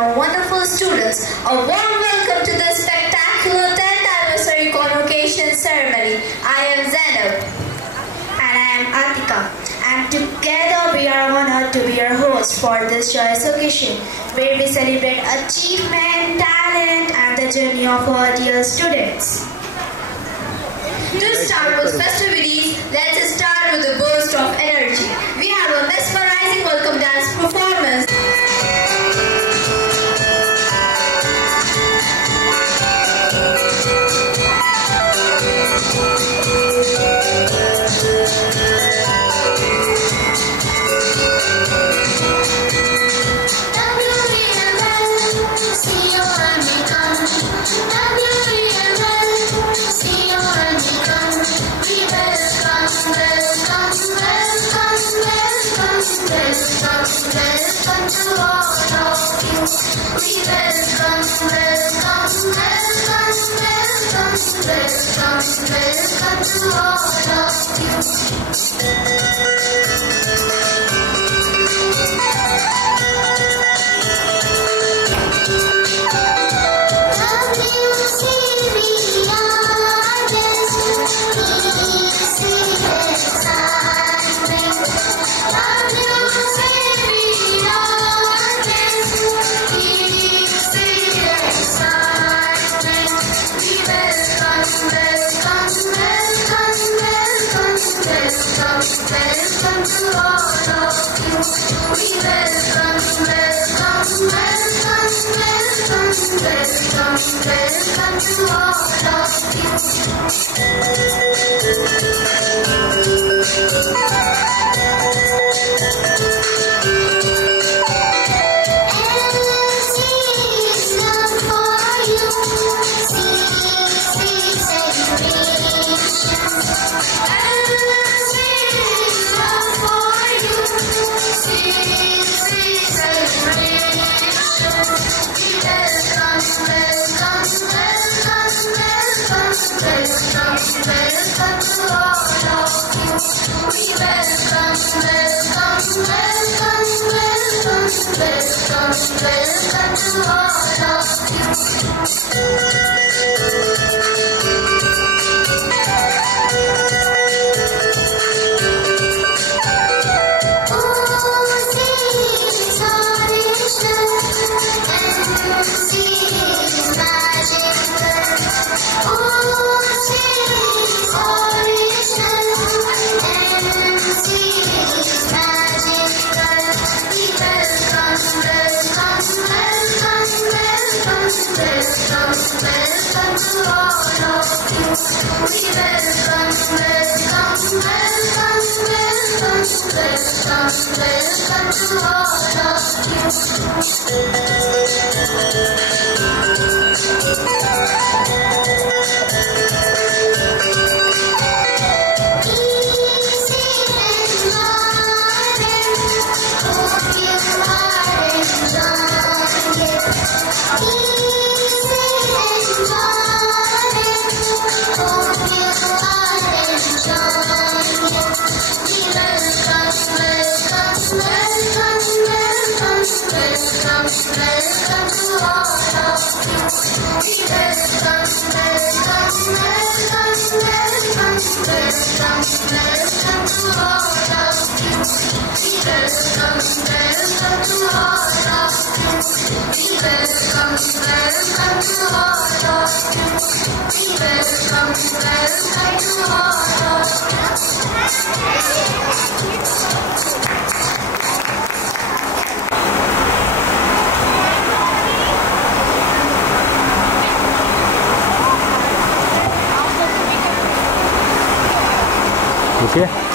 our wonderful students. A warm welcome to the spectacular 10th anniversary convocation ceremony. I am Zainab. And I am Atika. And together we are honored to be your hosts for this joyous occasion, where we celebrate achievement, talent, and the journey of our dear students. To start with festivities, let us start with a burst of energy. We have a mesmerizing welcome dance performance. Okay.